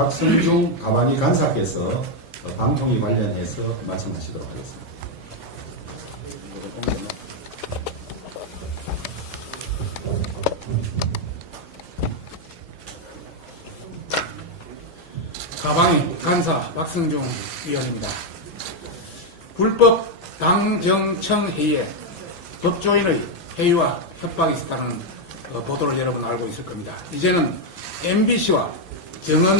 박성중 가방이 간사께서 어, 방통위 관련해서 말씀하시도록 하겠습니다. 가방이 간사 박승중 위원입니다. 불법 당정청 회의에 법조인의 회의와 협박이 있었다는 어, 보도를 여러분 알고 있을 겁니다. 이제는 MBC와 정원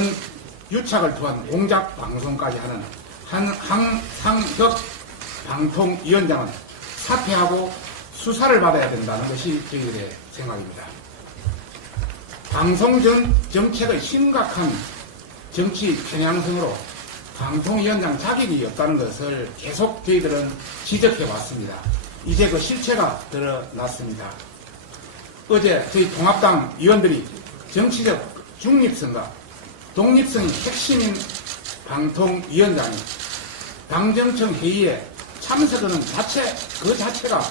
유착을 통한 공작 방송까지 하는 한 항상혁 방통위원장은 사퇴하고 수사를 받아야 된다는 것이 저희들의 생각입니다. 방송 전 정책의 심각한 정치 편향성으로 방통위원장 자격이 없다는 것을 계속 저희들은 지적해 왔습니다. 이제 그 실체가 드러났습니다. 어제 저희 통합당 위원들이 정치적 중립성과 독립성이 핵심인 방통위원장이 당정청 회의에 참석하는 자체 그 자체가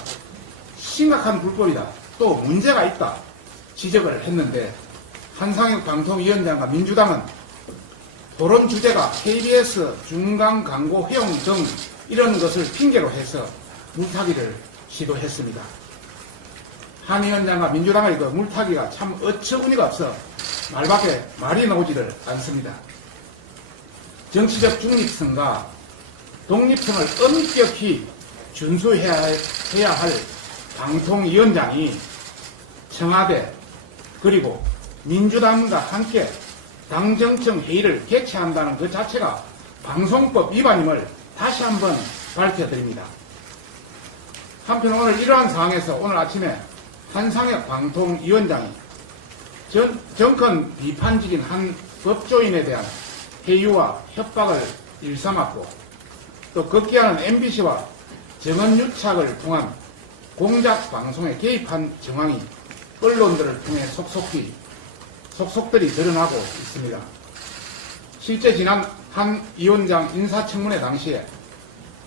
심각한 불법이다. 또 문제가 있다. 지적을 했는데 한상혁 방통위원장과 민주당은 토론 주제가 KBS 중간 광고 회용 등 이런 것을 핑계로 해서 물타기를 시도했습니다. 한 위원장과 민주당의 그 물타기가 참 어처구니가 없어 말밖에 말이 나오지를 않습니다. 정치적 중립성과 독립성을 엄격히 준수해야 해야 할 방통위원장이 청와대 그리고 민주당과 함께 당정청 회의를 개최한다는 그 자체가 방송법 위반임을 다시 한번 밝혀드립니다. 한편 오늘 이러한 상황에서 오늘 아침에 한상혁 방통위원장이 전, 정권 비판적인 한 법조인에 대한 회유와 협박을 일삼았고 또 급기야는 MBC와 정언유착을 통한 공작 방송에 개입한 정황이 언론들을 통해 속속히 속속들이 드러나고 있습니다. 실제 지난 한 위원장 인사청문회 당시에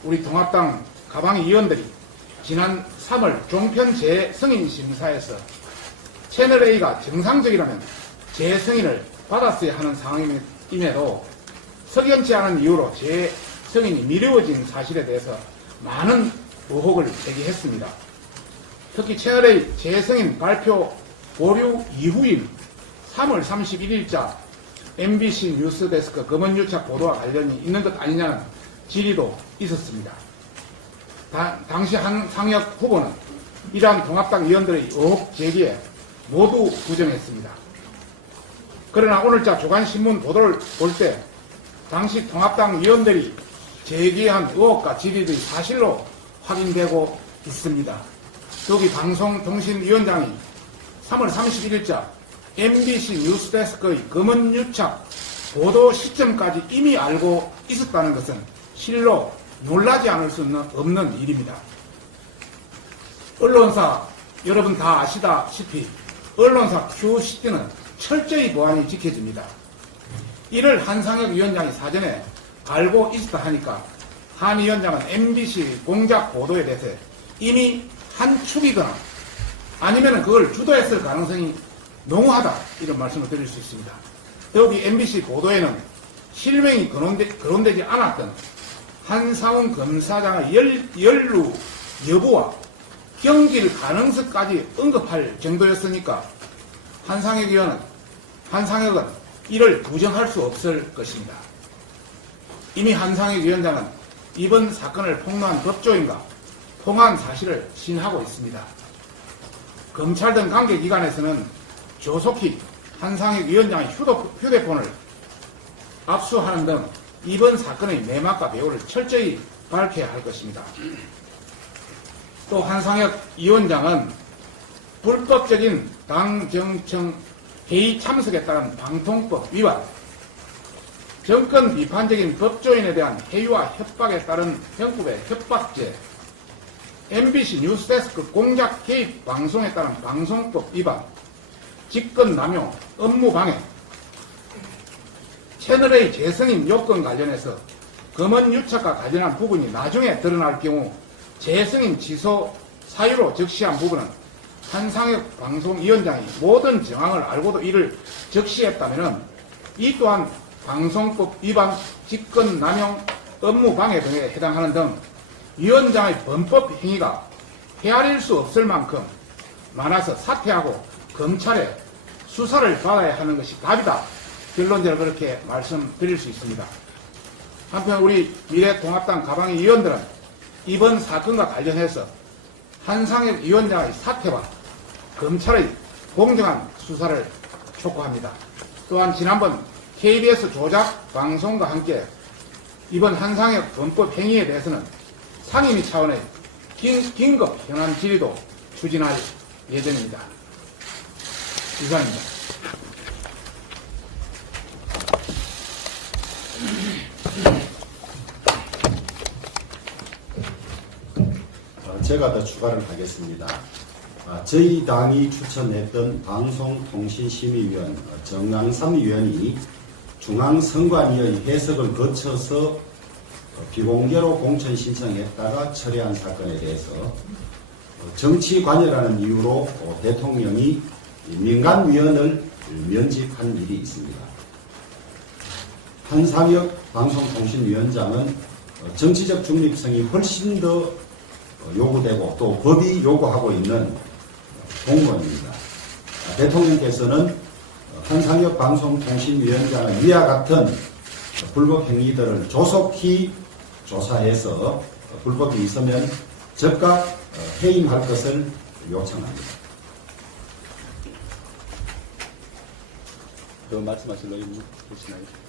우리 통합당 가방위 위원들이 지난 3월 종편 재승인 심사에서 채널A가 정상적이라면 재승인을 받았어야 하는 상황임에도 석연치 않은 이유로 재승인이 미루어진 사실에 대해서 많은 의혹을 제기했습니다. 특히 채널A 재승인 발표 보류 이후인 3월 31일자 MBC 뉴스데스크 검언유착 보도와 관련이 있는 것 아니냐는 질의도 있었습니다. 다- 당시 한 상혁 후보는 이러한 통합당 의원들의 의혹 제기에 모두 부정했습니다. 그러나 오늘자 조간신문 보도를 볼 때 당시 통합당 의원들이 제기한 의혹과 질의들이 사실로 확인되고 있습니다. 여기 방송통신위원장이 3월 31일자 MBC 뉴스데스크의 검언유착 보도 시점까지 이미 알고 있었다는 것은 실로 놀라지 않을 수 없는, 없는 일입니다. 언론사 여러분 다 아시다시피 언론사 QCT는 철저히 보안이 지켜집니다. 이를 한상혁 위원장이 사전에 알고 있었다 하니까 한 위원장은 MBC 공작 보도에 대해서 이미 한 축이거나 아니면 그걸 주도했을 가능성이 농후하다 이런 말씀을 드릴 수 있습니다. 여기 MBC 보도에는 실명이 거론되, 거론되지 않았던 한상훈 검사장의 열, 연루 여부와 경질 가능성까지 언급할 정도였으니까 한상혁 의원은 한상혁은 이를 부정할 수 없을 것입니다. 이미 한상혁 위원장은 이번 사건을 폭로한 법조인과 통한 사실을 신하고 있습니다. 검찰 등 관계기관에서는 조속히 한상혁 위원장의 휴대폰을 압수하는 등 이번 사건의 내막과 배후를 철저히 밝혀야 할 것입니다. 또 한상혁 위원장은 불법적인 당정청 회의 참석에 따른 방통법 위반, 정권 비판적인 법조인에 대한 회유와 협박에 따른 형법의 협박죄, MBC 뉴스데스크 공작 개입 방송에 따른 방송법 위반, 직권 남용, 업무 방해, 채널의 재승인 요건 관련해서 검언 유착과 관련한 부분이 나중에 드러날 경우 재승인 취소 사유로 적시한 부분은 한상혁 방송위원장이 모든 정황을 알고도 이를 적시했다면 이 또한 방송법 위반, 직권 남용, 업무 방해 등에 해당하는 등 위원장의 범법 행위가 헤아릴 수 없을 만큼 많아서 사퇴하고 검찰에 수사를 받아야 하는 것이 답이다. 결론적으로 그렇게 말씀드릴 수 있습니다. 한편 우리 미래통합당 가방의 위원들은 이번 사건과 관련해서 한상혁 위원장의 사퇴와 검찰의 공정한 수사를 촉구합니다. 또한 지난번 KBS 조작 방송과 함께 이번 한상혁 범법 행위에 대해서는 상임위 차원의 긴, 긴급 현안 질의도 추진할 예정입니다. 이상입니다. 어, 제가 더 추가를 하겠습니다. 아, 저희 당이 추천했던 방송통신심의위원 어, 정강삼 위원이 중앙선관위의 해석을 거쳐서 어, 비공개로 공천 신청했다가 철회한 사건에 대해서 어, 정치 관여라는 이유로 어, 대통령이 민간위원을 면직한 일이 있습니다. 한상혁 방송통신위원장은 어, 정치적 중립성이 훨씬 더 어, 요구되고 또 법이 요구하고 있는 공무원입니다. 아, 대통령께서는 어, 한상혁 방송통신위원장의 위와 같은 불법 행위들을 조속히 조사해서 어, 불법이 있으면 즉각 어, 해임할 것을 요청합니다. 더 말씀하실 의원 있으시나요?